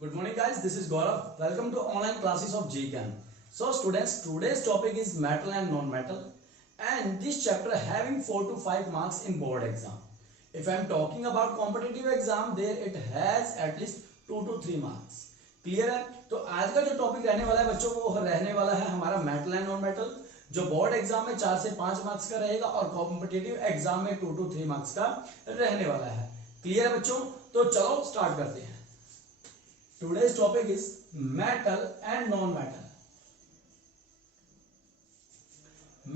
Good morning guys, this is Gaurav. Welcome to online classes of GChem. So students, today's topic is metal and non-metal and this chapter having 4 to 5 marks in board exam. If I am talking about competitive exam, there it has at least 2 to 3 marks. Clear है? तो आज का जो topic रहने वाला है बच्चों वो रहने वाला है हमारा मेटल एंड नॉन मेटल, जो बोर्ड एग्जाम में 4 से 5 मार्क्स का रहेगा और कॉम्पिटिटिव एग्जाम में 2 to 3 मार्क्स का रहने वाला है। क्लियर है बच्चों? तो चलो स्टार्ट करते हैं। Today's topic is metal and non-metal.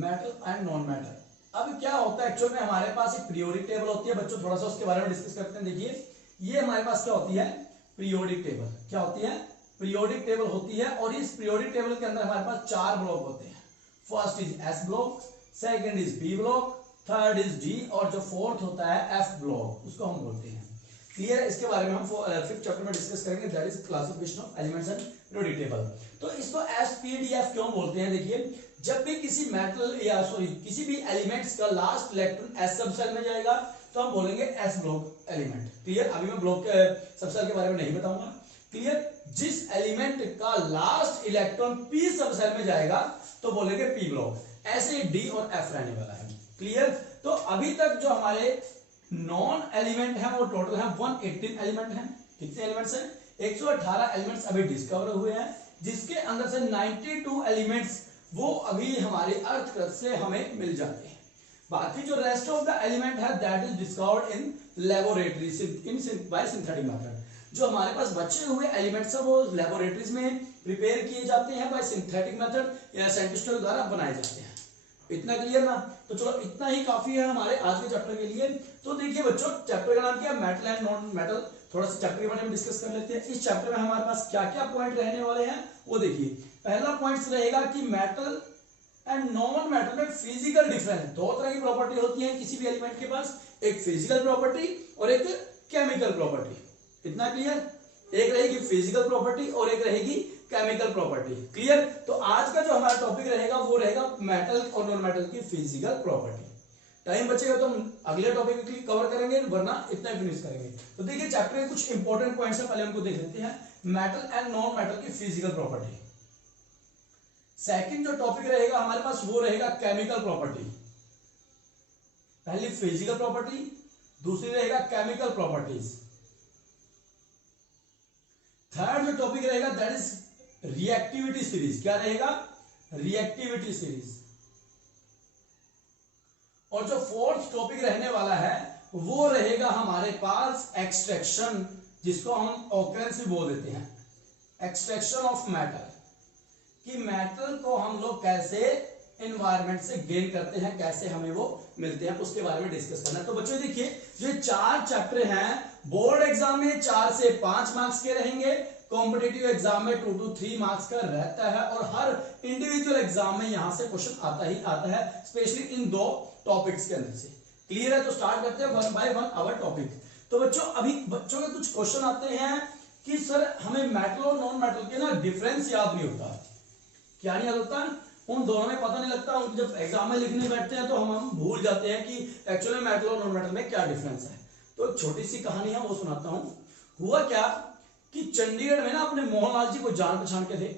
Metal and non-metal. अब क्या होता है एक्चुअल में हमारे पास एक पीरियोडिक टेबल होती है बच्चों, थोड़ा सा उसके बारे में डिस्कस करते हैं। देखिए ये हमारे पास क्या होती है, पीरियोडिक टेबल। क्या होती है? पीरियोडिक टेबल होती है और इस पीरियोडिक टेबल के अंदर हमारे पास 4 ब्लॉक होते हैं। First is S block, second is B block, third is D और जो फोर्थ होता है एफ ब्लॉक, उसको हम बोलते हैं। क्लियर है? इसके बारे में हम फिफ्थ चैप्टर में डिस्कस करेंगे, that is classification of elements and periodic table. तो इसको एसपीडीएफ क्यों बोलते हैं? देखिए जब भी किसी मेटल या किसी भी एलिमेंट्स का लास्ट इलेक्ट्रॉन एस सब सेल में जाएगा तो हम बोलेंगे एस ब्लॉक एलिमेंट। क्लियर? अभी मैं ब्लॉक सब सेल के बारे में नहीं बताऊंगा। क्लियर? जिस एलिमेंट का लास्ट इलेक्ट्रॉन पी सब सेल में जाएगा तो बोलेंगे पी ब्लॉक। ऐसे डी और एफ रहने वाला है। क्लियर? तो अभी तक जो हमारे नॉन एलिमेंट है वो टोटल है 118 एलिमेंट है। कितने एलिमेंट्स हैं? 118 एलिमेंट्स अभी डिस्कवर हुए हैं, जिसके अंदर से 92 एलिमेंट्स वो अभी हमारे अर्थ से हमें मिल जाते हैं। बाकी जो रेस्ट ऑफ द एलिमेंट है that is discovered in laboratory in by synthetic method. जो हमारे पास बचे हुए एलिमेंट्स है वो लेबोरेटरीज में प्रिपेयर किए जाते हैं बाय सिंथेटिक मेथड या साइंटिस्टों के द्वारा बनाए जाते हैं। इतना क्लियर ना? तो चलो इतना ही काफी है हमारे आज के चैप्टर के लिए। तो देखिए बच्चों चैप्टर का नाम क्या है? Metal and non metal. थोड़ा सा चैप्टर के बारे में डिस्कस कर लेते हैं। इस चैप्टर में हमारे पास क्या क्या पॉइंट रहने वाले हैं वो देखिए। पहला पॉइंट रहेगा कि मेटल एंड नॉन मेटल में फिजिकल डिफरेंस। दो तरह की प्रॉपर्टी होती है किसी भी एलिमेंट के पास, एक फिजिकल प्रॉपर्टी और एक केमिकल प्रॉपर्टी। इतना क्लियर? एक रहेगी फिजिकल प्रॉपर्टी और एक रहेगी केमिकल प्रॉपर्टी। क्लियर? तो आज का जो हमारा टॉपिक रहेगा वो रहेगा मेटल और नॉन मेटल की फिजिकल प्रॉपर्टी। टाइम बचेगा तो हम अगले टॉपिक कवर करेंगे, वरना इतना फिनिश करेंगे। तो देखिए चैप्टर के कुछ इंपॉर्टेंट पॉइंट्स है, पहले उनको देख लेते हैं। मेटल एंड नॉन मेटल की फिजिकल प्रॉपर्टी। सेकंड जो टॉपिक रहेगा हमारे पास वो रहेगा केमिकल प्रॉपर्टी। पहली फिजिकल प्रॉपर्टी, दूसरी रहेगा केमिकल प्रॉपर्टीज। थर्ड जो टॉपिक रहेगा दैट इज रिएक्टिविटी सीरीज। क्या रहेगा? Reactivity series. और जो फोर्थ टॉपिक रहने वाला है वो रहेगा हमारे पास एक्सट्रैक्शन, जिसको हम ऑकरेंस भी बोल देते हैं। एक्सट्रैक्शन ऑफ मेटल, कि मेटल को हम लोग कैसे एनवायरनमेंट से गेन करते हैं, कैसे हमें वो मिलते हैं, उसके बारे में डिस्कस करना है। तो बच्चों देखिए ये 4 चैप्टर हैं, बोर्ड एग्जाम में 4 से 5 मार्क्स के रहेंगे, कॉम्पिटिटिव एग्जाम में 2 to 3 मार्क्स का रहता है और हर इंडिविजुअल एग्जाम में यहां से क्वेश्चन आता ही आता है, स्पेशली इन 2 टॉपिक्स के अंदर से। क्लियर है? तो स्टार्ट करते हैं 1 by 1 आवर टॉपिक। तो बच्चों अभी बच्चों के कुछ क्वेश्चन आते हैं कि सर हमें मेटल और नॉन मेटल के ना डिफरेंस याद नहीं होता। क्या नहीं याद होता? उन दोनों में पता नहीं लगता। जब एग्जाम में लिखने बैठते हैं तो हम भूल जाते हैं कि एक्चुअली मेटल और नॉन मेटल में क्या डिफरेंस है। तो एक छोटी सी कहानी है वो सुनाता हूं। हुआ क्या कि चंडीगढ़ में ना अपने मोहनलाल जी को जान पहचान के थे।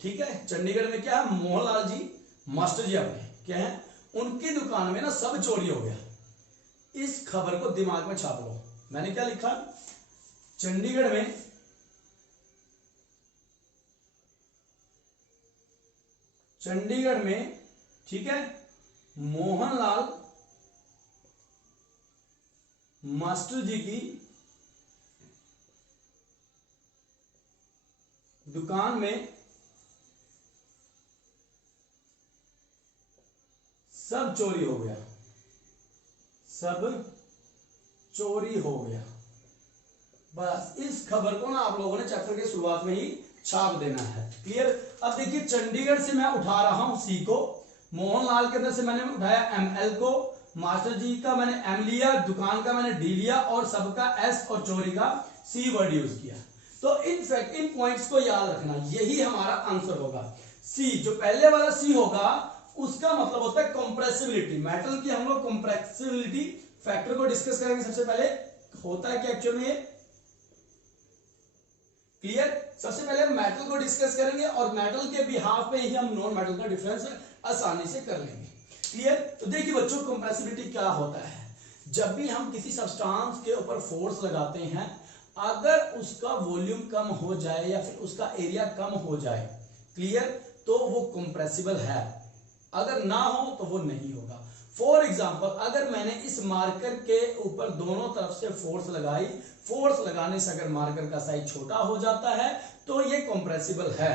ठीक है? चंडीगढ़ में क्या है, मोहनलाल जी मास्टर जी अपने क्या है, उनकी दुकान में ना सब चोरी हो गया। इस खबर को दिमाग में छाप लो। मैंने क्या लिखा? चंडीगढ़ में ठीक है मोहनलाल मास्टर जी की दुकान में सब चोरी हो गया। सब चोरी हो गया। बस इस खबर को ना आप लोगों ने चैप्टर के शुरुआत में ही छाप देना है। क्लियर? अब देखिए चंडीगढ़ से मैं उठा रहा हूं सी को, मोहनलाल के अंदर से मैंने उठाया एमएल को, मास्टर जी का मैंने एम लिया, दुकान का मैंने डी लिया और सबका एस और चोरी का सी वर्ड यूज किया। तो इनफैक्ट इन पॉइंट्स को याद रखना, यही हमारा आंसर होगा। सी जो पहले वाला सी होगा उसका मतलब होता है कंप्रेसिबिलिटी। मेटल की हम लोग कंप्रेसिबिलिटी फैक्टर को डिस्कस करेंगे। सबसे पहले होता है कि एक्चुअली क्लियर। सबसे पहले हम मेटल को डिस्कस करेंगे और मेटल के बिहाफ पे ही हम नॉन मेटल का डिफरेंस आसानी से कर लेंगे। क्लियर। तो देखिए बच्चों, कंप्रेसिबिलिटी क्या होता है, जब भी हम किसी सब्सटेंस के ऊपर फोर्स लगाते हैं, अगर उसका वॉल्यूम कम हो जाए या फिर उसका एरिया कम हो जाए, क्लियर, तो वो कंप्रेसिबल है, अगर ना हो तो वो नहीं होगा। फॉर एग्जाम्पल, अगर मैंने इस मार्कर के ऊपर दोनों तरफ से फोर्स लगाई, फोर्स लगाने से अगर मार्कर का साइज छोटा हो जाता है तो ये कंप्रेसिबल है।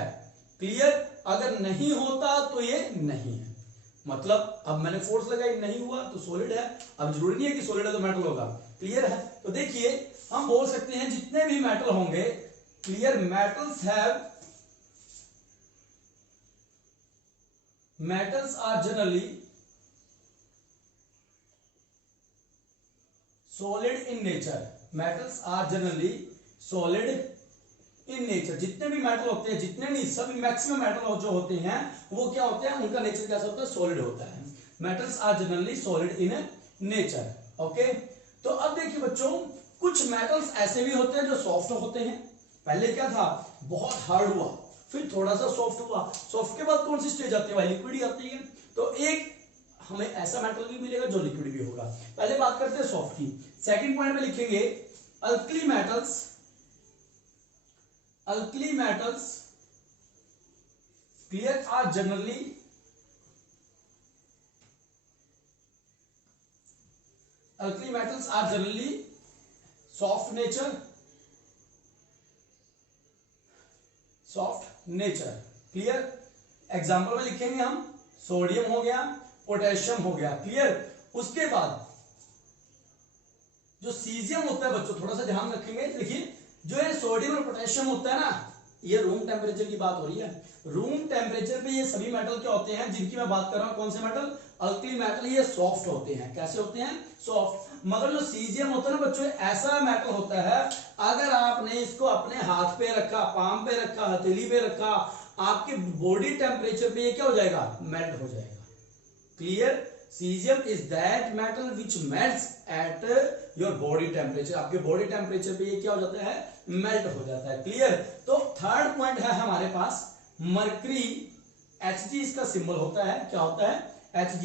क्लियर। अगर नहीं होता तो ये नहीं है, मतलब अब मैंने फोर्स लगाई, नहीं हुआ तो सॉलिड है। अब जरूरी नहीं है कि सॉलिड है तो मेटल होगा। क्लियर है। तो देखिए हम बोल सकते हैं जितने भी मेटल होंगे, clear, metals are generally solid in nature. metals are generally solid in nature. जितने भी मेटल होते हैं, जितने नहीं, सभी मैक्सिमम मेटल जो होते हैं वो क्या होते हैं, उनका नेचर कैसा होता है, सॉलिड होता है। metals are generally solid in nature. Okay. तो अब देखिए बच्चों, कुछ मेटल्स ऐसे भी होते हैं जो सॉफ्ट होते हैं। पहले क्या था, बहुत हार्ड हुआ, फिर थोड़ा सा सॉफ्ट हुआ, सॉफ्ट के बाद कौन सी स्टेज आती है भाई, लिक्विड ही आती है। तो एक हमें ऐसा मेटल भी मिलेगा जो लिक्विड भी होगा। पहले बात करते हैं सॉफ्ट की। सेकंड पॉइंट में लिखेंगे alkali metals clear are generally soft nature. Clear. Example में लिखेंगे हम, सोडियम हो गया, पोटेशियम हो गया। क्लियर। उसके बाद जो सीजियम होता है बच्चों, थोड़ा सा ध्यान रखेंगे। देखिए जो ये सोडियम और पोटेशियम होता है ना, ये रूम टेम्परेचर की बात हो रही है। रूम टेम्परेचर पे ये सभी मेटल क्या होते हैं जिनकी मैं बात कर रहा हूं, कौन से मेटल, अल्कली मेटल, ये सॉफ्ट होते हैं। कैसे होते हैं, सॉफ्ट। मगर जो सीजियम होता है ना बच्चों, ऐसा मेटल होता है, अगर आपने इसको अपने हाथ पे रखा, पाम पे रखा, हथेली पे रखा, आपके बॉडी टेम्परेचर पे ये क्या हो जाएगा, मेल्ट हो जाएगा। Clear. Caesium is that metal which melts at your body temperature. आपके बॉडी टेम्परेचर पे ये क्या हो जाता है, मेल्ट हो जाता है। क्लियर। तो थर्ड पॉइंट है हमारे पास मरकरी, Hg इसका सिंबल होता है। क्या होता है, Hg।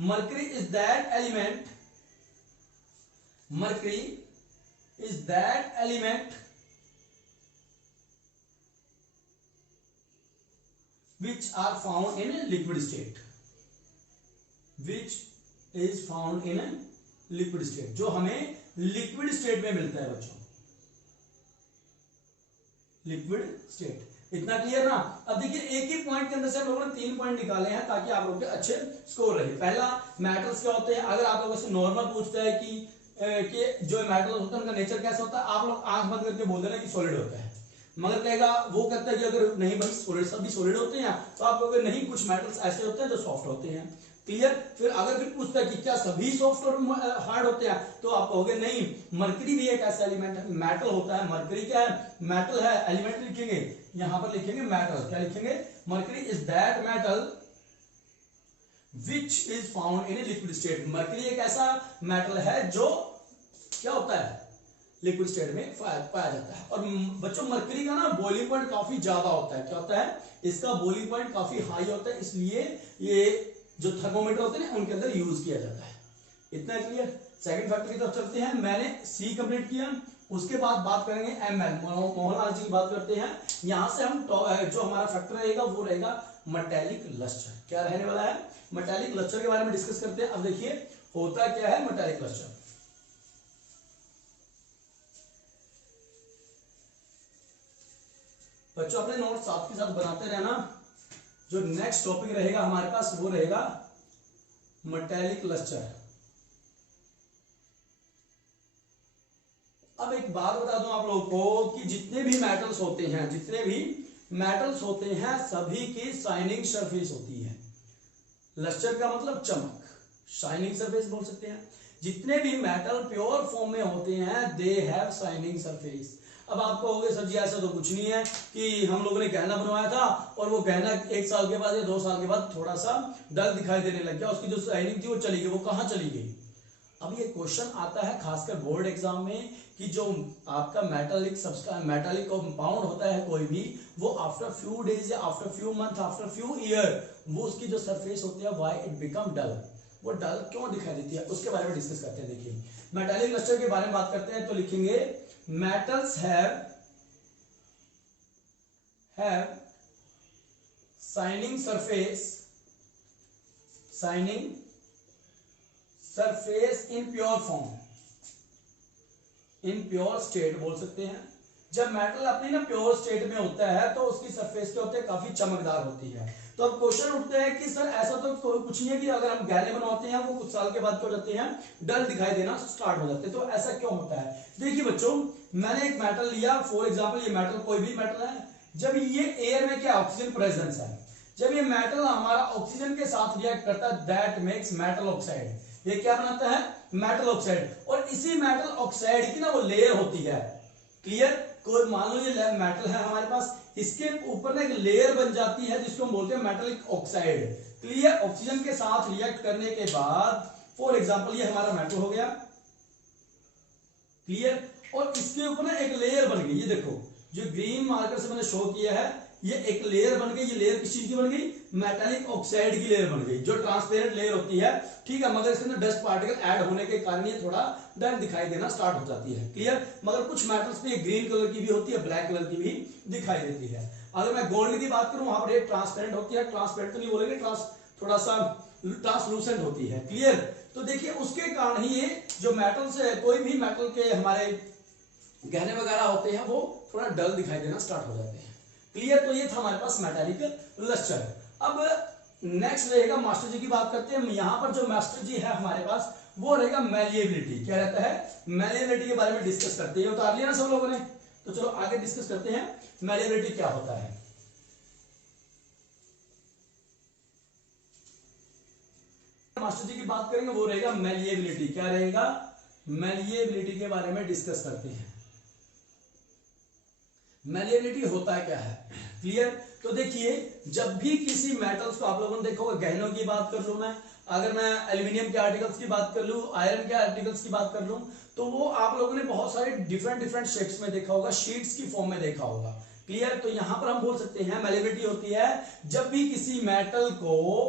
Mercury is that element which are found in a liquid state, जो हमें लिक्विड स्टेट में मिलता है बच्चों, लिक्विड स्टेट। इतना क्लियर ना। अब देखिए एक ही पॉइंट के अंदर से हम लोगों ने 3 पॉइंट निकाले हैं ताकि आप लोगों के अच्छे स्कोर रहे। पहला, मेटल्स क्या होते हैं। अगर आप लोगों से नॉर्मल पूछता है कि जो मेटल्स होते हैं उनका नेचर कैसा होता है, आप लोग आंख बंद करके बोल देना कि सॉलिड होता है। मगर कहेगा, वो कहता है कि अगर नहीं भाई सॉलिड, सभी सॉलिड होते हैं, तो आप लोग नहीं, कुछ मेटल्स ऐसे होते हैं जो सॉफ्ट होते हैं। क्लियर। फिर अगर फिर पूछता है कि क्या सभी सॉफ्ट और हार्ड होते हैं, तो आप कहोगे नहीं, मरकरी भी एक ऐसा एलिमेंट है, मेटल होता है। मरकरी क्या है, मेटल है। एलिमेंट लिखेंगे, यहां पर लिखेंगे मेटल। क्या लिखेंगे, mercury is that metal which is found in a liquid state. Mercury एक ऐसा मेटल है जो क्या होता है, लिक्विड स्टेट में पाया जाता है। और बच्चों मरकरी का ना बॉइलिंग पॉइंट काफी ज्यादा होता है। क्या होता है, इसका बॉइलिंग पॉइंट काफी हाई होता है, इसलिए ये जो थर्मोमीटर होते हैं उनके अंदर यूज किया जाता है। इतना क्लियर। सेकंड फैक्टर की तरफ चलते हैं। मैंने सी कंप्लीट किया, उसके बाद बात करेंगे एमएल, मोहन जी की बात करते हैं। यहां से हम जो हमारा फैक्टर रहेगा वो रहेगा मेटालिक लस्टर। क्या रहने वाला है, मेटालिक लस्टर के बारे में डिस्कस करते हैं। अब देखिए होता क्या है मेटालिक लस्टर। बच्चों अपने नोट साथ के साथ बनाते रहना। जो नेक्स्ट टॉपिक रहेगा हमारे पास वो रहेगा मेटालिक लस्टर। अब एक बात बता दूं आप लोगों को कि जितने भी मेटल्स होते हैं सभी की शाइनिंग सरफेस होती है। लस्टर का मतलब चमक, शाइनिंग सरफेस बोल सकते हैं। जितने भी मेटल प्योर फॉर्म में होते हैं दे हैव शाइनिंग सरफेस। अब आप कहोगे सर जी ऐसा तो कुछ नहीं है कि हम लोगों ने गहना बनवाया था और वो गहना 1 साल के बाद या 2 साल के बाद थोड़ा सा डल दिखाई देने लग गया, उसकी जो शाइनिंग थी वो चली गई। वो कहां चली गई, अब ये क्वेश्चन आता है खासकर बोर्ड एग्जाम में कि जो आपका मेटालिक कंपाउंड होता है कोई भी, वो आफ्टर फ्यू डेज या after few month after few year वो उसकी जो सरफेस होती है व्हाई इट बिकम डल, वो डल क्यों दिखाई देती है, उसके बारे में डिस्कस करते हैं। देखिए मेटालिक लस्टर के बारे में बात करते हैं तो लिखेंगे metals have shining surface in pure form, in pure state बोल सकते हैं। जब मेटल अपनी ना प्योर स्टेट में होता है तो उसकी सरफेस क्या होते हैं, काफी चमकदार होती है। तो अब क्वेश्चन उठते हैं कि सर ऐसा तो कुछ नहीं है कि अगर हम गहने बनवाते हैं वो कुछ साल के बाद क्या हो जाते हैं, डल दिखाई देना स्टार्ट हो जाते हैं, तो ऐसा क्यों होता है। देखिए बच्चों, मैंने एक मेटल लिया, फॉर एग्जाम्पल ये मेटल कोई भी मेटल है, जब ये एयर में क्या ऑक्सीजन प्रेजेंस है, जब ये मेटल हमारा ऑक्सीजन के साथ रिएक्ट करता है दैट मेक्स मेटल ऑक्साइड, ये क्या बनाता है, मेटल ऑक्साइड। और इसी मेटल ऑक्साइड की ना वो लेयर होती है, क्लियर। कोई मान लो ये मेटल है हमारे पास, इसके ऊपर ना एक लेयर बन जाती है जिसको हम बोलते हैं मेटलिक ऑक्साइड, क्लियर। ऑक्सीजन के साथ रिएक्ट करने के बाद फॉर एग्जांपल ये हमारा मेटल हो गया, क्लियर। और इसके ऊपर ना एक लेयर बन गई, ये देखो जो ग्रीन मार्कर से मैंने शो किया है, ये एक लेयर बन गई। ये लेयर किस चीज की बन गई, मेटालिक ऑक्साइड की लेयर बन गई, जो ट्रांसपेरेंट लेयर होती है, ठीक है। मगर इसके अंदर डस्ट पार्टिकल ऐड होने के कारण ये थोड़ा डल दिखाई देना स्टार्ट हो जाती है, क्लियर। मगर कुछ मेटल्स पे ग्रीन कलर की भी होती है, ब्लैक कलर की भी दिखाई देती है। अगर मैं गोल्ड की बात करूं, वहां पर ये ट्रांसपेरेंट होती है, ट्रांसपेरेंट तो नहीं बोलेंगे, थोड़ा सा ट्रांसलूसेंट होती है, क्लियर। तो देखिए उसके कारण ही ये जो मेटल्स है, कोई भी मेटल के हमारे गहने वगैरह होते हैं वो थोड़ा डल दिखाई देना स्टार्ट हो जाते हैं, क्लियर। तो ये था हमारे पास मेटालिक लस्टर। अब नेक्स्ट रहेगा मास्टर जी की बात करते हैं। यहां पर जो मास्टर जी है हमारे पास वो रहेगा मैलिएबिलिटी। क्या रहता है, मैलिएबिलिटी के बारे में डिस्कस करते हैं। उतार लिया ना सब लोगों ने, तो चलो आगे डिस्कस करते हैं मैलिएबिलिटी क्या होता है। मास्टर जी की बात करेंगे वो रहेगा मैलिएबिलिटी। क्या रहेगा, मैलिएबिलिटी के बारे में डिस्कस करते हैं। मैलिएबिलिटी होता है क्या है, क्लियर। तो देखिए जब भी किसी मेटल्स को आप लोगों ने देखा होगा, गहनों की बात कर लूं मैं, अगर मैं एल्यूमिनियम के आर्टिकल्स की बात कर लूं, आयरन के आर्टिकल्स की बात कर लूं, तो वो आप लोगों ने बहुत सारे डिफरेंट शेप्स में देखा होगा, शीट्स की फॉर्म में देखा होगा, क्लियर। तो यहां पर हम बोल सकते हैं मैलिएबिलिटी होती है जब भी किसी मेटल को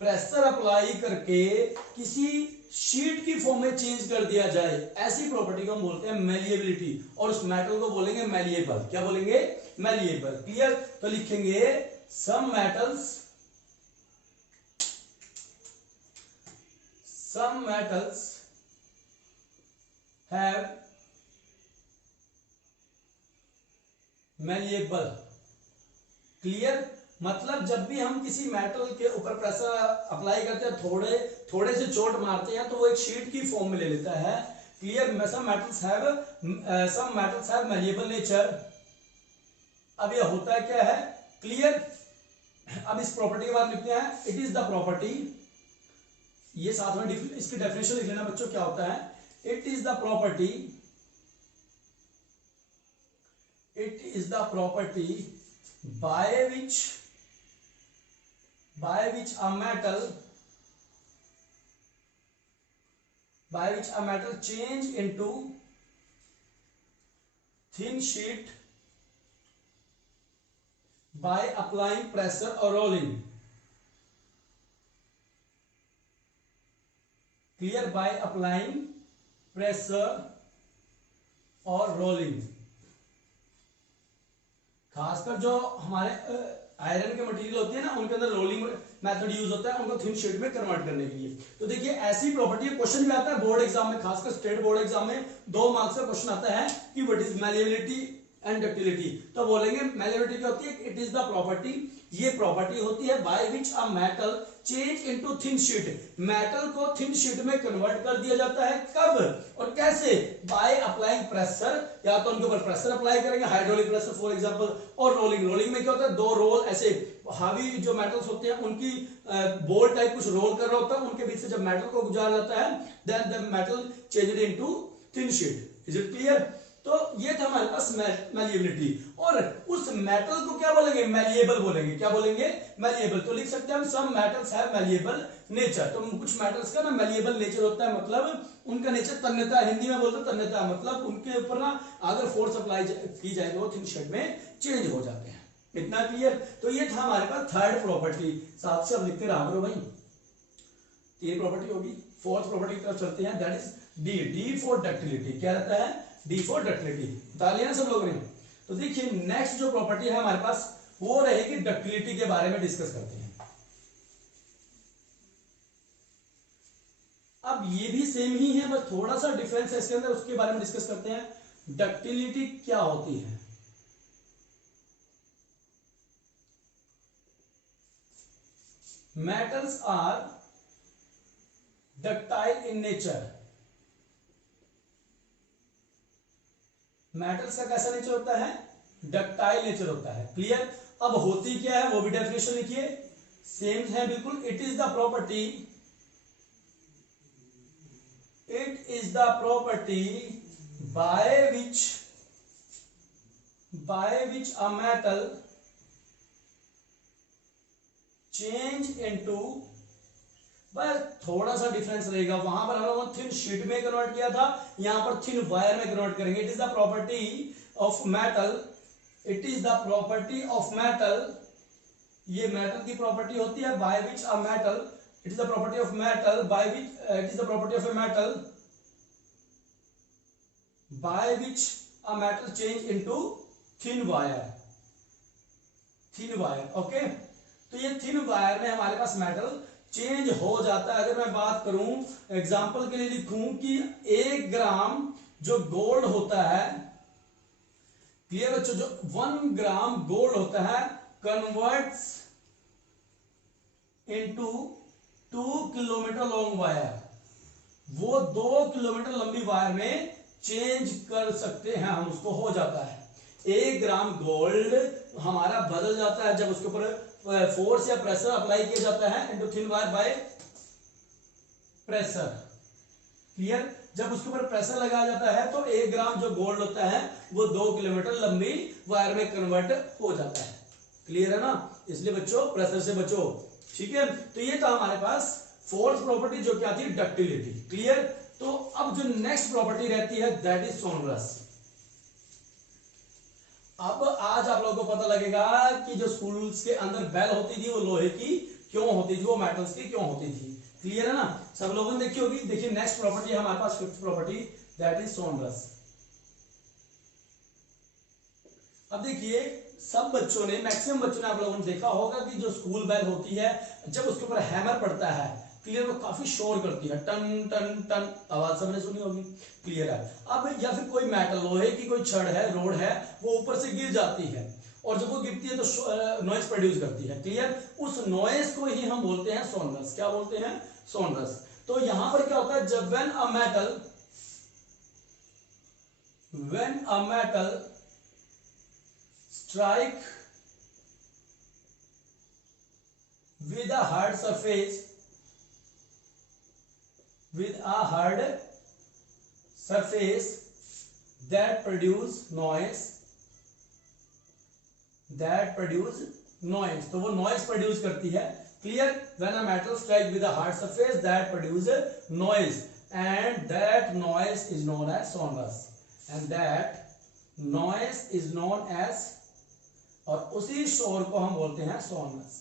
प्रेशर अप्लाई करके किसी शीट की फॉर्म में चेंज कर दिया जाए, ऐसी प्रॉपर्टी को हम बोलते हैं मैलिएबिलिटी। और उस मेटल को बोलेंगे मैलिएबल। क्या बोलेंगे, मैलिएबल, क्लियर। तो लिखेंगे some metals have malleable, clear. मतलब जब भी हम किसी मेटल के ऊपर प्रेशर अप्लाई करते हैं, थोड़े से चोट मारते हैं, तो वो एक शीट की फॉर्म में ले लेता है, clear. Some metals have malleable nature. अब ये होता है क्या है, क्लियर। अब इस प्रॉपर्टी के बाद लिखते हैं इट इज द प्रॉपर्टी, ये साथ में इसकी डेफिनेशन लिख लेना बच्चों। क्या होता है, it is the property by which a metal change into thin sheet by applying pressure or rolling, clear, by applying pressure or rolling। खासकर जो हमारे आयरन के मटेरियल होते हैं ना, उनके अंदर रोलिंग मेथड यूज होता है उनको थिन शीट में कन्वर्ट करने के लिए। तो देखिए ऐसी प्रॉपर्टी, क्वेश्चन भी आता है बोर्ड एग्जाम में, खासकर स्टेट बोर्ड एग्जाम में 2 मार्क्स का क्वेश्चन आता है कि what is malleability and ductility. तो बोलेंगे मैलिएबिलिटी क्या होती है, इट इज द प्रॉपर्टी, ये प्रॉपर्टी होती है by which a metal change into thin sheet, metal को थिन शीट में कन्वर्ट कर दिया जाता है। कब और कैसे, बाय अप्लाइंग प्रेशर, या तो उनके ऊपर प्रेशर अप्लाई करेंगे, हाइड्रोलिक प्रेशर फॉर एग्जांपल, और रोलिंग। रोलिंग में क्या होता है, 2 रोल ऐसे हावी जो मेटल्स होते हैं उनकी बोल टाइप कुछ रोल कर रहा होता है, उनके बीच से जब मेटल को गुजारा जाता है, then the metal changed into thin sheet. Is it clear. तो ये था हमारे पास मैलिएबिलिटी, और उस मेटल को क्या बोलेंगे, मैलिएबल बोलेंगे। क्या बोलेंगे, मैलिएबल। तो लिख सकते हैं हम some metals have malleable nature. तो कुछ मेटल्स का ना मैलिएबल नेचर होता है, मतलब उनका नेचर तन्यता, हिंदी में बोलते हैं तन्यता, मतलब उनके ऊपर ना अगर फोर्स अप्लाई की जाए तो वो थिन शेड में चेंज हो जाते हैं। इतना क्लियर। तो ये था हमारे पास थर्ड प्रॉपर्टी। साथ से अब लिखते रहा करो भाई, तीन प्रॉपर्टी होगी। फोर्थ प्रॉपर्टी की तरफ चलते हैं, that is D, D for ductility. क्या रहता है, डी फॉर डक्टिलिटी। बता लिया ना सब लोगों ने। तो देखिए नेक्स्ट जो प्रॉपर्टी है हमारे पास वो रहेगी डक्टिलिटी के बारे में डिस्कस करते हैं। अब ये भी सेम ही है, बस थोड़ा सा डिफरेंस है इसके अंदर, उसके बारे में डिस्कस करते हैं। डक्टिलिटी क्या होती है। Metals are ductile in nature. Metals का कैसा नेचर होता है, डक्टाइल नेचर होता है। क्लियर। अब होती क्या है वो भी डेफिनेशन लिखिए, सेम है बिल्कुल। It is the property, it is the property by which a metal change into, बस थोड़ा सा डिफरेंस रहेगा, वहां पर हम लोगों ने थिन शीट में कन्वर्ट किया था, यहां पर थिन वायर में कन्वर्ट करेंगे। It is the property of metal, it is the property of metal, ये मेटल की प्रॉपर्टी होती है, by which a metal, it is the property of metal by which, it is the property of a metal by which a metal change into thin wire, thin wire. Okay. तो ये thin wire में हमारे पास metal change हो जाता है। अगर मैं बात करूं एग्जांपल के लिए लिखूं कि 1 ग्राम जो गोल्ड होता है, क्लियर बच्चों, जो 1 ग्राम गोल्ड होता है converts into 2 kilometre long wire, वो 2 किलोमीटर लंबी वायर में चेंज कर सकते हैं हम, उसको हो जाता है। 1 ग्राम गोल्ड हमारा बदल जाता है जब उसके ऊपर फोर्स या प्रेशर अप्लाई किया जाता है into thin wire by pressure. Clear. जब उसके ऊपर प्रेशर लगाया जाता है तो 1 ग्राम जो गोल्ड होता है वो 2 किलोमीटर लंबी वायर में कन्वर्ट हो जाता है। क्लियर है ना, इसलिए बच्चों प्रेशर से बचो। ठीक है। तो ये था हमारे पास फोर्थ प्रॉपर्टी जो क्या थी, डक्टिलिटी। क्लियर। तो अब जो नेक्स्ट प्रॉपर्टी रहती है दैट इज सोनरस। अब आज आप लोगों को पता लगेगा कि जो स्कूल्स के अंदर बेल होती थी वो लोहे की क्यों होती थी, वो मेटल्स की क्यों होती थी। क्लियर है ना, सब लोगों ने देखी होगी। देखिए नेक्स्ट प्रॉपर्टी है हमारे पास, fifth property, that is sonorous. अब देखिए सब बच्चों ने, मैक्सिमम बच्चों ने, आप लोगों ने देखा होगा कि जो स्कूल बेल होती है जब उसके ऊपर हैमर पड़ता है, क्लियर, वो काफी शोर करती है, टन टन टन आवाज सबने सुनी होगी। क्लियर है। अब या फिर कोई मेटल, लोहे की कोई छड़ है, रोड है, वो ऊपर से गिर जाती है और जब वो गिरती है तो नॉइज प्रोड्यूस करती है। क्लियर। उस नॉइज को ही हम बोलते हैं सोनरस। क्या बोलते हैं, सोनरस। तो यहां पर क्या होता है, जब when a metal strike with a hard surface, that produce noise, तो वो noise produce करती है। Clear. When a metal strike with a hard surface that produce noise, and that noise is known as sonorous, and that noise is known as, और उसी शोर को हम बोलते हैं सोनरस।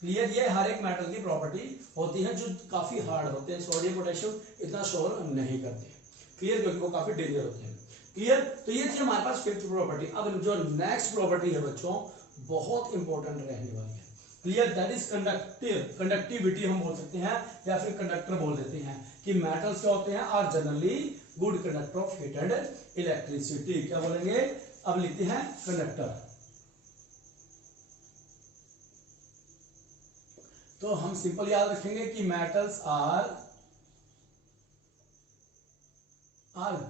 क्लियर। ये हर एक मेटल की प्रॉपर्टी होती है जो काफी हार्ड होते हैं, सोडियम पोटेशियम इतना शोर नहीं करते। क्लियर, क्योंकि वो काफी डेंजर होते हैं। क्लियर। तो ये थी हमारे पास फिफ्थ प्रॉपर्टी। अब जो नेक्स्ट प्रॉपर्टी है बच्चों बहुत इंपॉर्टेंट रहने वाली है। क्लियर। दैट इज कंडक्टिविटी हम बोल सकते हैं, या फिर कंडक्टर बोल देते हैं कि मेटल्स क्या होते हैं, are generally good conductor of heat and electricity. क्या बोलेंगे, अब लिखते हैं कंडक्टर। तो हम सिंपल याद रखेंगे कि metals are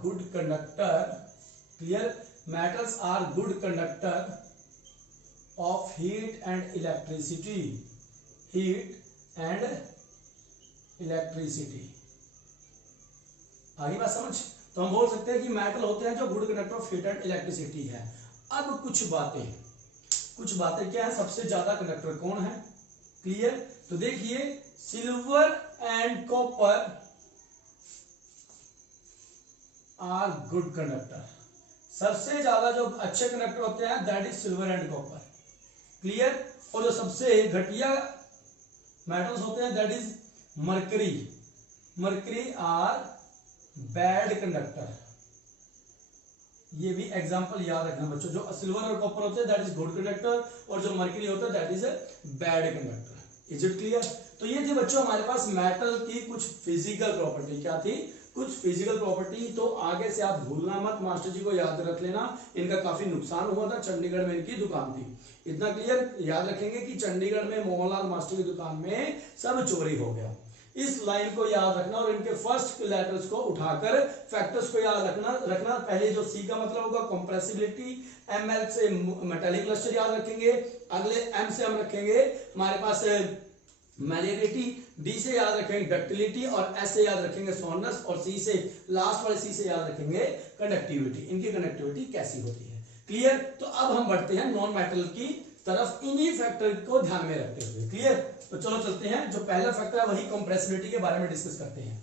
good conductor. Clear. Metals are good conductor of heat and electricity, आगे बात समझ। तो हम बोल सकते हैं कि मेटल होते हैं जो good conductor of heat and electricity है। अब कुछ बातें क्या है, सबसे ज्यादा कंडक्टर कौन है, क्लियर। तो देखिए silver and copper are good conductor, सबसे ज्यादा जो अच्छे कंडक्टर होते हैं that is silver and copper, clear. और जो सबसे घटिया मेटल्स होते हैं that is mercury are bad conductor. ये भी एग्जांपल याद रखना बच्चों, जो सिल्वर और कॉपर होते हैं दैट इज गुड कंडक्टर और जो मर्करी होता है that is bad conductor. Is it clear. तो ये थी बच्चों हमारे पास मेटल की कुछ फिजिकल प्रॉपर्टी, क्या थी, कुछ फिजिकल प्रॉपर्टी। तो आगे से आप भूलना मत, मास्टर जी को याद रख लेना, इनका काफी नुकसान हुआ था, चंडीगढ़ में इनकी दुकान थी। इतना क्लियर याद रखेंगे कि चंडीगढ़ में मोहनलाल मास्टर की दुकान में सब चोरी हो गया। इस लाइन को याद रखना और इनके फर्स्ट लेटर्स को उठाकर फैक्टर्स को याद रखना। पहले जो सी का मतलब होगा कंप्रेसिबिलिटी, एमएल से मेटालिक लस्टर याद रखेंगे, अगले एम से हम रखेंगे हमारे पास मैलिएबिलिटी, डी से याद रखेंगे डक्टिलिटी और एस से याद रखेंगे सॉन्डनेस और सी से लास्ट वाले सी से याद रखेंगे कंडक्टिविटी। इनकी कंडक्टिविटी कैसी होती है, क्लियर। तो अब हम बढ़ते हैं नॉन मेटल की तरफ इन्हीं फैक्टर को ध्यान में रखते हुए, क्लियर। तो चलो चलते हैं, जो पहला फैक्टर है वही कंप्रेसिबिलिटी के बारे में डिस्कस करते हैं।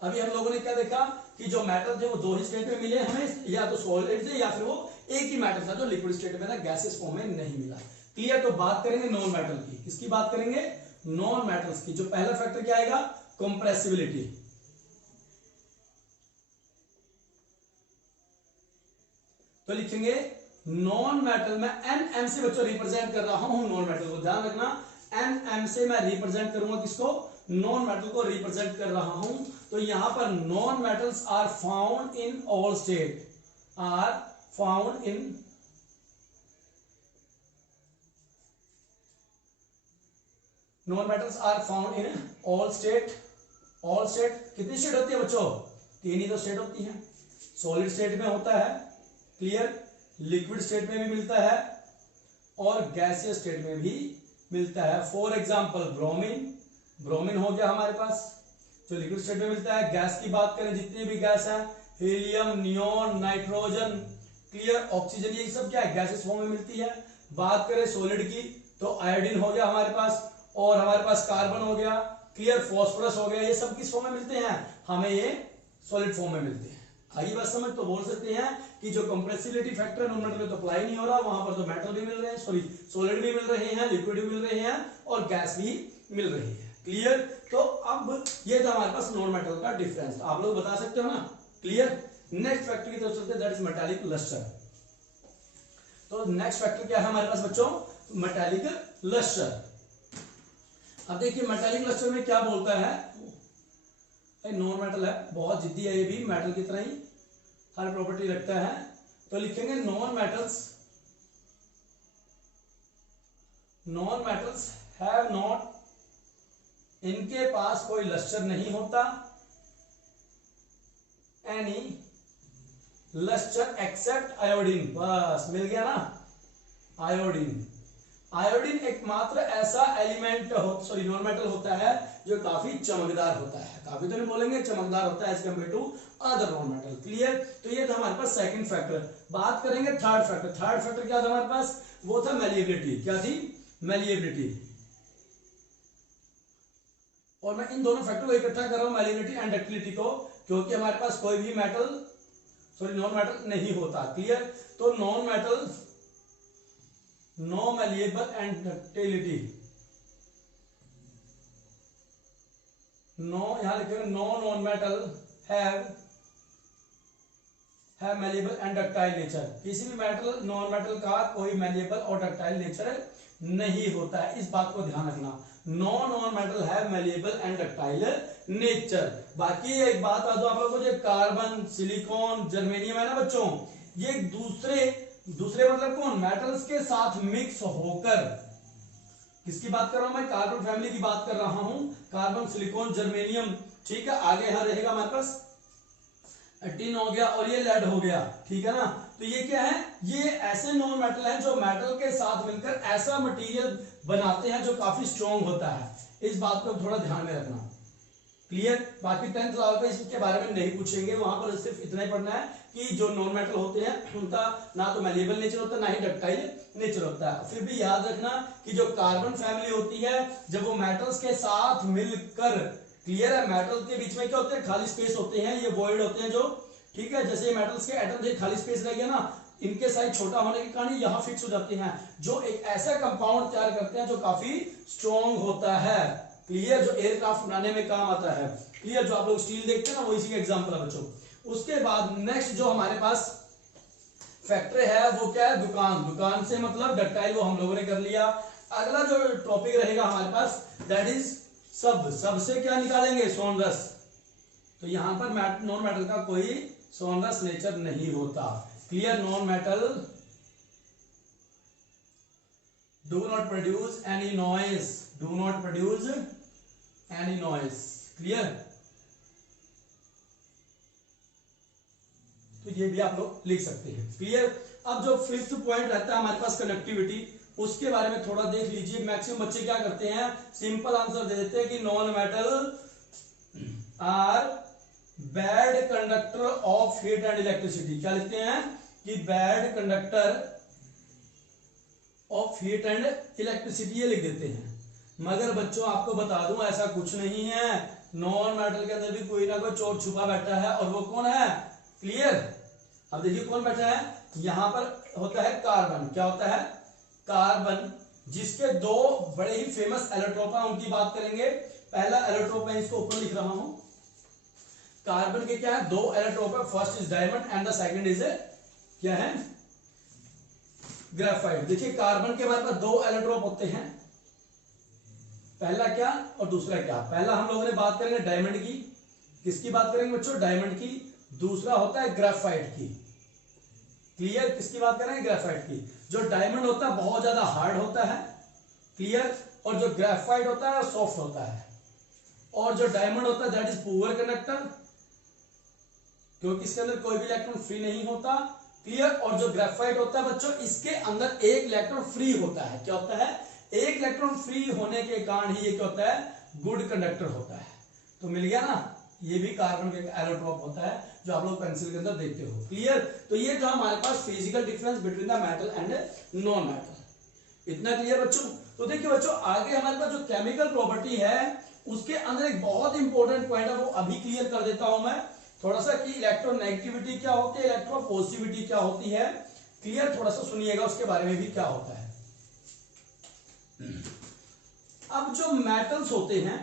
अभी हम लोगों ने क्या देखा कि जो मेटल थे वो दो ही स्टेट में मिले हमें, या तो सॉलिड थे या फिर वो एक ही मेटल था जो लिक्विड स्टेट में था, गैसेस फॉर्म में नहीं मिला, क्लियर। तो बात करेंगे नॉन मेटल की, किसकी बात करेंगे, नॉन मेटल्स की। जो पहला फैक्टर क्या आएगा, कंप्रेसिबिलिटी। तो लिखेंगे नॉन मेटल में एन से बच्चों रिप्रेजेंट कर रहा हूं नॉन मेटल को, ध्यान रखना एन से मैं रिप्रेजेंट करूंगा किसको, नॉन मेटल को रिप्रेजेंट कर रहा हूं। तो यहां पर non metals are found in all state, are found in non metals are found in all state. All state कितनी स्टेट होती है बच्चों, तीन ही तो स्टेट होती है। सॉलिड स्टेट में होता है, क्लियर, लिक्विड स्टेट में भी मिलता है और गैसियस स्टेट में भी मिलता है। फॉर एग्जांपल ब्रोमीन हो गया हमारे पास जो लिक्विड स्टेट में मिलता है। गैस की बात करें जितनी भी गैस है, helium, neon, nitrogen, clear, oxygen, ये सब क्या है, गैसेस फॉर्म में मिलती है। बात करें सॉलिड की तो आयोडीन हो गया हमारे पास और हमारे पास कार्बन हो गया, क्लियर, फास्फोरस हो गया, ये सब किस फॉर्म में मिलते हैं, हमें ये सॉलिड फॉर्म में मिलते हैं। आइए बात समझ। तो बोल सकते हैं कि जो कंप्रेसिबिलिटी फैक्टर नॉन मेटल में तो अप्लाई नहीं हो रहा, वहां पर तो मेटल भी मिल रहे हैं, सॉरी सॉलिड भी मिल रहे हैं, लिक्विड भी मिल रहे हैं और गैस भी मिल रही है, क्लियर। तो अब ये था हमारे पास नॉन मेटल का डिफरेंस, आप लोग बता सकते हो ना, क्लियर। नेक्स्ट फैक्टर की तरफ चलते हैं, दैट इज मेटालिक लस्टर। तो नेक्स्ट फैक्टर क्या है हमारे पास बच्चों, मेटालिक लस्टर। अब देखिए मेटालिक लस्टर में क्या बोलता है, नॉन मेटल है, बहुत जिद्दी है ये भी, मेटल की तरह ही हर प्रॉपर्टी रखता है। तो लिखेंगे नॉन मेटल्स हैव नॉट, इनके पास कोई लस्टर नहीं होता, एनी लस्टर एक्सेप्ट आयोडीन, बस मिल गया ना, आयोडीन। आयोडीन एकमात्र ऐसा एलिमेंट सॉरी नॉन मेटल होता है जो काफी चमकदार होता है, काफी तो नहीं बोलेंगे, चमकदार होता है as compare to other non metal, clear. तो ये था हमारे पास सेकंड फैक्टर। बात करेंगे थर्ड फैक्टर। थर्ड फैक्टर क्या था हमारे पास, वो था मैलिएबिलिटी। क्या थी, मैलिएबिलिटी। और मैं इन दोनों फैक्टर को इकट्ठा कर रहा हूं, मैलिएबिलिटी एंड डक्टिलिटी को, क्योंकि हमारे पास कोई भी मेटल सॉरी नॉन मेटल नहीं होता, क्लियर। तो non metal, no malleable and ductility, no, यहां लिखेंगे no non metal have malleable and ductile nature. किसी भी मेटल नॉन मेटल का कोई मैलिएबल और डक्टाइल नेचर नहीं होता है, इस बात को ध्यान रखना। No non metal have malleable and ductile nature. बाकी एक बात बता दो आप लोगों को, जो कार्बन, सिलिकॉन, जर्मेनियम है ना बच्चों, ये दूसरे मतलब कौन, मेटल्स के साथ मिक्स होकर, किसकी बात कर रहा हूं मैं, कार्बन फैमिली की बात कर रहा हूं, कार्बन, सिलिकॉन, जर्मेनियम, ठीक है। आगे यहां रहेगा हमारे पास टिन हो गया और ये लेड हो गया, ठीक है ना। तो ये क्या है, ये ऐसे नॉन मेटल हैं जो मेटल के साथ मिलकर ऐसा मटेरियल बनाते हैं जो काफी स्ट्रॉन्ग होता है, इस बात को थोड़ा ध्यान में रखना। क्लियर। बाकी 10th लेवल पे इसके बारे में नहीं पूछेंगे, वहां पर सिर्फ इतना ही पढ़ना है कि जो नॉन मेटल होते हैं उनका ना तो मैलिएबल नेचर होता है ना ही डक्टाइल नेचर होता है। फिर भी याद रखना कि जो कार्बन फैमिली होती है जब वो मेटल्स के साथ मिलकर, क्लियर है, मेटल के बीच में क्या होते हैं, खाली स्पेस होते हैं, ये वॉइड होते हैं जो, ठीक है, जैसे ये मेटल्स के एटम से खाली स्पेस रह गया ना, इनके साइज छोटा होने के कारण यहां फिक्स हो जाते हैं, जो एक ऐसा कंपाउंड तैयार करते हैं जो काफी स्ट्रॉन्ग होता है, क्लियर, जो एयरक्राफ्ट बनाने में काम आता है, क्लियर। जो आप लोग स्टील देखते हैं ना, वो इसी का एग्जांपल है बच्चों। उसके बाद नेक्स्ट जो हमारे पास फैक्टर है वो क्या है, दुकान। दुकान से मतलब डक्टाइल, वो हम लोगों ने कर लिया। अगला जो टॉपिक रहेगा हमारे पास दैट इज सब। सब से क्या निकालेंगे, सोनरस। तो यहां पर नॉन मेटल का कोई सोनरस नेचर नहीं होता, clear. Non metal do not produce any noise, do not produce any noise, clear. तो ये भी आप लोग लिख सकते हैं, क्लियर। अब जो फिफ्थ पॉइंट रहता है हमारे पास कनेक्टिविटी, उसके बारे में थोड़ा देख लीजिए। मैक्सिमम बच्चे क्या करते हैं, सिंपल आंसर दे देते हैं कि non metal are bad conductor of heat and electricity. क्या लिखते हैं कि bad conductor of heat and electricity, ये लिख देते हैं। मगर बच्चों आपको बता दूं ऐसा कुछ नहीं है, नॉन मेटल के अंदर भी कोई ना कोई चोर छुपा बैठा है, और वो कौन है, क्लियर। अब देखिए कौन बैठा है, यहां पर होता है कार्बन। क्या होता है, कार्बन, जिसके दो बड़े ही फेमस एलोट्रोप हैं, उनकी बात करेंगे। पहला एलोट्रोप है, इसको ऊपर लिख रहा हूं। कार्बन के क्या है, दो एलोट्रोप है, first is diamond and the second is क्या है, ग्रेफाइट। देखिए कार्बन के हमारे पास दो एलोट्रोप होते हैं, पहला क्या और दूसरा क्या। पहला हम लोगों ने बात करेंगे डायमंड की, किसकी बात करेंगे बच्चों, डायमंड की। दूसरा होता है ग्रेफाइट की, क्लियर। किसकी बात करेंगे, ग्रेफाइट की। जो डायमंड होता है बहुत ज्यादा हार्ड होता है, क्लियर, और जो ग्रेफाइट होता है सॉफ्ट होता है। और जो डायमंड होता है दैट इज पुअर कंडक्टर, क्योंकि इसके अंदर कोई भी इलेक्ट्रॉन फ्री नहीं होता, क्लियर। और जो ग्रेफाइट होता है बच्चों, इसके अंदर एक इलेक्ट्रॉन फ्री होता है। क्या होता है, एक इलेक्ट्रॉन फ्री होने के कारण ही ये क्या होता है, गुड कंडक्टर होता है। तो मिल गया ना, ये भी कार्बन का एलोट्रोप होता है जो आप लोग पेंसिल के अंदर देखते हो, क्लियर। तो ये जो हमारे पास physical difference between the metal and non metal, इतना क्लियर बच्चों। तो देखिए बच्चों आगे हमारे पास जो केमिकल प्रॉपर्टी है उसके अंदर एक बहुत इंपॉर्टेंट पॉइंट है, वो अभी क्लियर कर देता हूं मैं थोड़ा सा, कि इलेक्ट्रोनेगेटिविटी क्या होती है, इलेक्ट्रोपॉजिटिविटी क्या होती है, क्लियर। थोड़ा सा सुनिएगा उसके बारे में भी क्या होता है। अब जो मेटल्स होते हैं,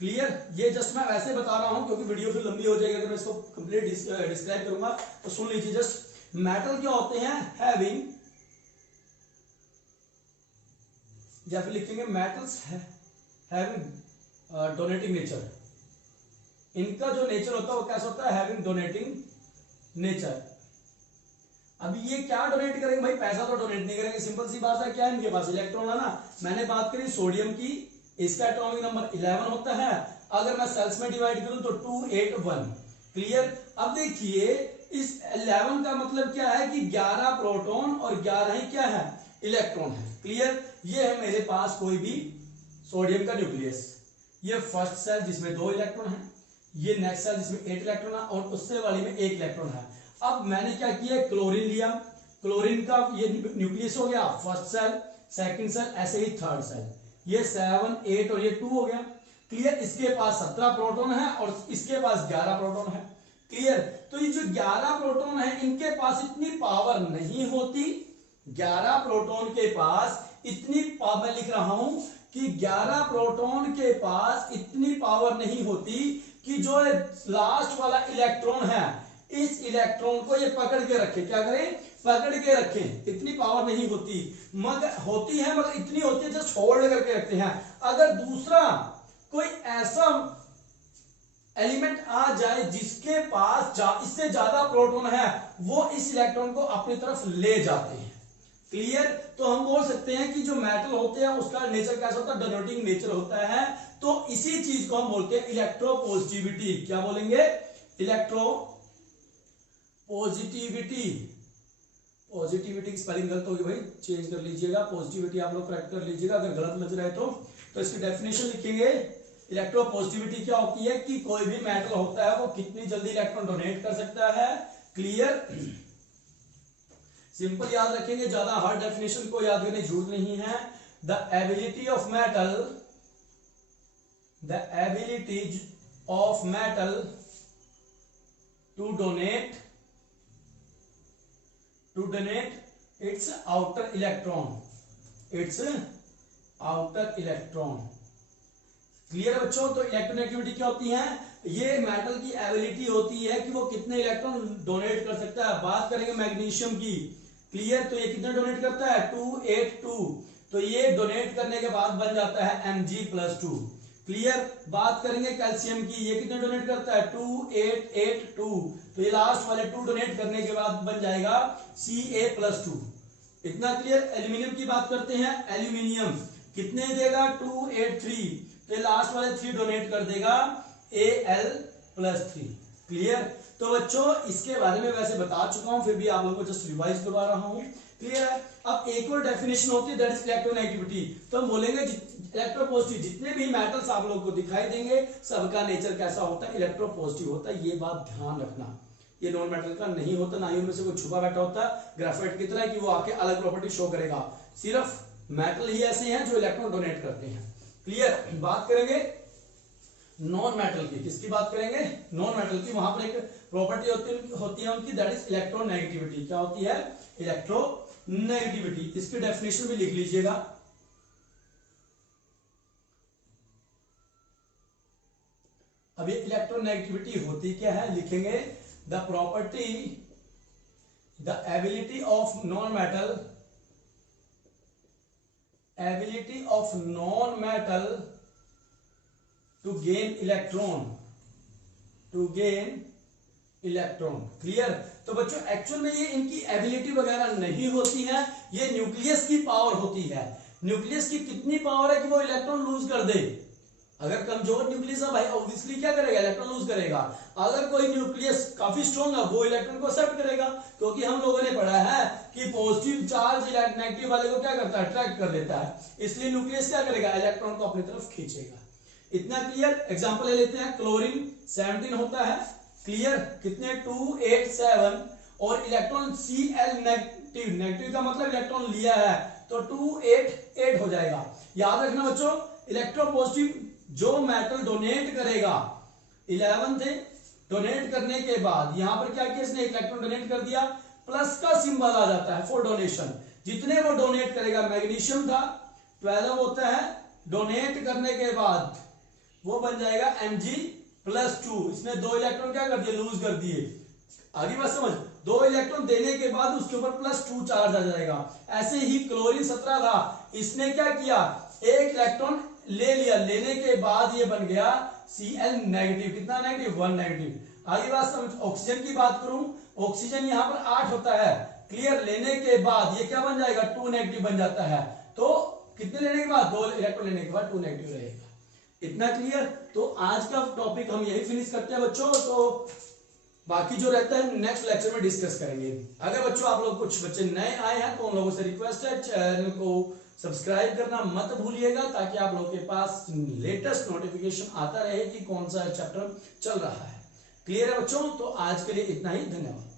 क्लियर, ये जस्ट मैं वैसे बता रहा हूं क्योंकि वीडियो फिर लंबी हो जाएगी अगर मैं इसको कंप्लीट डिस्क्राइब करूंगा, तो सुन लीजिए जस्ट। मेटल क्या होते हैं, हैविंग, या फिर लिखेंगे मेटल्स हैविंग डोनेटिंग नेचर। इनका जो नेचर होता है वो कैसा होता है, हैविंग डोनेटिंग नेचर। अभी ये क्या डोनेट करेंगे भाई, पैसा तो डोनेट नहीं करेंगे, सिंपल सी बात है। क्या है, इनके पास इलेक्ट्रॉन है ना। मैंने बात करी सोडियम की, इसका एटॉमिक नंबर 11 होता है। अगर मैं सेल्स में डिवाइड करूं तो 281, क्लियर। अब देखिए इस 11 का मतलब क्या है कि 11 प्रोटॉन और 11 ही क्या है, इलेक्ट्रॉन है, क्लियर। ये है मेरे पास कोई भी सोडियम का न्यूक्लियस, ये फर्स्ट सेल जिसमें 2 इलेक्ट्रॉन है, ये नेक्स्ट सेल जिसमें 8 इलेक्ट्रॉन है, और उससे वाली में 1 इलेक्ट्रॉन है। अब मैंने क्या किया, क्लोरीन लिया, क्लोरीन का ये न्यूक्लियस हो गया, फर्स्ट सेल, सेकंड सेल, ऐसे ही थर्ड सेल, ये 7 8 और ये 2 हो गया, क्लियर। इसके पास 17 प्रोटॉन है और इसके पास 11 प्रोटॉन है, क्लियर। तो ये जो 11 प्रोटॉन है इनके पास इतनी पावर नहीं होती, 11 प्रोटॉन के पास इतनी पावर, लिख रहा हूं कि 11 प्रोटॉन के पास इतनी पावर नहीं होती कि जो लास्ट वाला इलेक्ट्रॉन है इस इलेक्ट्रॉन को ये पकड़ के रखे। क्या करें, पकड़ के रखें। इतनी पावर नहीं होती, मगर होती है, मगर इतनी होती है जस्ट होल्ड करके रखते हैं। अगर दूसरा कोई ऐसा एलिमेंट आ जाए जिसके पास इससे ज्यादा प्रोटॉन है, वो इस इलेक्ट्रॉन को अपनी तरफ ले जाते हैं, क्लियर। तो हम बोल सकते हैं कि जो मेटल होते हैं उसका नेचर कैसा होता है, डोनेटिंग नेचर होता है। तो इसी चीज को हम बोलते हैं इलेक्ट्रोपॉजिटिविटी। क्या बोलेंगे, इलेक्ट्रो पॉजिटिविटी। पॉजिटिविटी की स्पेलिंग गलत होगी भाई, चेंज कर लीजिएगा, पॉजिटिविटी आप लोग करेक्ट कर लीजिएगा अगर गलत लग रहा है तो इसकी डेफिनेशन लिखेंगे इलेक्ट्रोपॉजिटिविटी क्या होती है कि कोई भी मेटल होता है वो कितनी जल्दी इलेक्ट्रॉन डोनेट कर सकता है। क्लियर, सिंपल याद रखेंगे, ज्यादा हार्ड डेफिनेशन को याद करने जरूरत नहीं है। The ability of metal to donate its outer electron। Clear है बच्चों। तो इलेक्ट्रोनेगेटिविटी क्या होती है, ये मेटल की एबिलिटी होती है कि वो कितने इलेक्ट्रॉन डोनेट कर सकता है। बात करेंगे मैग्नीशियम की। क्लियर, तो ये कितने डोनेट करता है 282, तो ये डोनेट करने के बाद बन जाता है Mg+2। क्लियर, बात करेंगे कैल्शियम की, ये कितने डोनेट करता है 2882, तो ये लास्ट वाले 2 डोनेट करने के बाद बन जाएगा Ca+2। इतना क्लियर। एल्यूमिनियम की बात करते हैं, एल्यूमिनियम कितने देगा 283, तो ये लास्ट वाले 3 डोनेट कर देगा Al+3। क्लियर, तो बच्चों इसके बारे में वैसे बता चुका हूं, फिर भी आप लोगों को जस्ट रिवाइज करवा रहा हूं। क्लियर है। अब एक और डेफिनेशन होती है दैट इज इलेक्ट्रोनेगेटिविटी। तो हम बोलेंगे इलेक्ट्रोपॉजिटिव, जितने भी मेटल्स आप लोगों को दिखाई देंगे सबका नेचर कैसा होता है, इलेक्ट्रोपॉजिटिव होता है। ये बात ध्यान रखना, ये नॉन मेटल का नहीं होता, ना ही उनमें से कोई छुपा बैठा होता ग्रेफाइट की तरह कि वो आके अलग प्रॉपर्टी शो करेगा। सिर्फ मेटल ही ऐसे हैं जो इलेक्ट्रॉन डोनेट करते हैं। क्लियर, बात करेंगे नॉन मेटल की। किसकी बात करेंगे, नॉन मेटल की। वहां पर एक प्रॉपर्टी होती है उनकी, दैट इज इलेक्ट्रोनेगेटिविटी। क्या होती है, इलेक्ट्रोनेगेटिविटी। इसकी डेफिनेशन भी लिख लीजिएगा। अब ये इलेक्ट्रोनेगेटिविटी होती क्या है, लिखेंगे the property, the ability of non metal to gain electron. Clear, तो बच्चों एक्चुअल में ये इनकी एबिलिटी वगैरह नहीं होती है, ये न्यूक्लियस की पावर होती है। न्यूक्लियस की कितनी पावर है कि वो इलेक्ट्रॉन लूज कर दे। अगर कमजोर न्यूक्लियस है भाई, ऑब्वियसली क्या करेगा, इलेक्ट्रॉन लूज करेगा। अगर कोई न्यूक्लियस काफी स्ट्रॉन्ग है, वो इलेक्ट्रॉन को एक्सेप्ट करेगा, क्योंकि हम लोगों ने पढ़ा है कि पॉजिटिव चार्ज नेगेटिव वाले को क्या करता है, अट्रैक्ट कर लेता है। इसलिए न्यूक्लियस क्या करेगा, इलेक्ट्रॉन को अपनी तरफ खींचेगा। इतना क्लियर। एग्जांपल ले लेते हैं, क्लोरीन 17 होता है। क्लियर, कितने 287, और इलेक्ट्रॉन Cl नेगेटिव का मतलब इलेक्ट्रॉन लिया है, तो 288 हो जाएगा। याद रखना बच्चों, इलेक्ट्रोपॉजिटिव जो मेटल डोनेट करेगा 11 थे, डोनेट करने के बाद यहां पर क्या किया, इसने इलेक्ट्रॉन डोनेट कर दिया, प्लस का सिंबल आ जाता है फॉर डोनेशन। जितने वो डोनेट करेगा, मैग्नीशियम था 12 होता है, डोनेट करने के बाद वो बन जाएगा Mg+2। इसने 2 इलेक्ट्रॉन क्या कर दिए, लूज कर दिए। आगे बात समझ, 2 इलेक्ट्रॉन देने के बाद उसके ऊपर +2 चार्ज आ जाएगा। ऐसे ही क्लोरीन 17 था, इसने क्या किया, 1 इलेक्ट्रॉन ले लिया, लेने के बाद ये बन गया Cl नेगेटिव। कितना नेगेटिव, 1 नेगेटिव। आगे बात समझ। ऑक्सीजन की बात करूं, ऑक्सीजन यहां पर 8 होता है। क्लियर, लेने के बाद ये क्या बन जाएगा, 2 नेगेटिव बन जाता है। तो कितने लेने के बाद, 2 इलेक्ट्रॉन लेने के बाद 2 नेगेटिव रहेगा। इतना क्लियर। तो आज का टॉपिक हम यही फिनिश करते हैं बच्चों, तो बाकी जो रहता है नेक्स्ट लेक्चर में डिस्कस करेंगे। अगर बच्चों आप लोग कुछ बच्चे नए आए हैं तो उन लोगों से रिक्वेस्ट है चैनल को सब्सक्राइब करना मत भूलिएगा, ताकि आप लोगों के पास लेटेस्ट नोटिफिकेशन आता रहे कि कौन सा चैप्टर चल रहा है। क्लियर है बच्चों, तो आज के लिए इतना ही, धन्यवाद।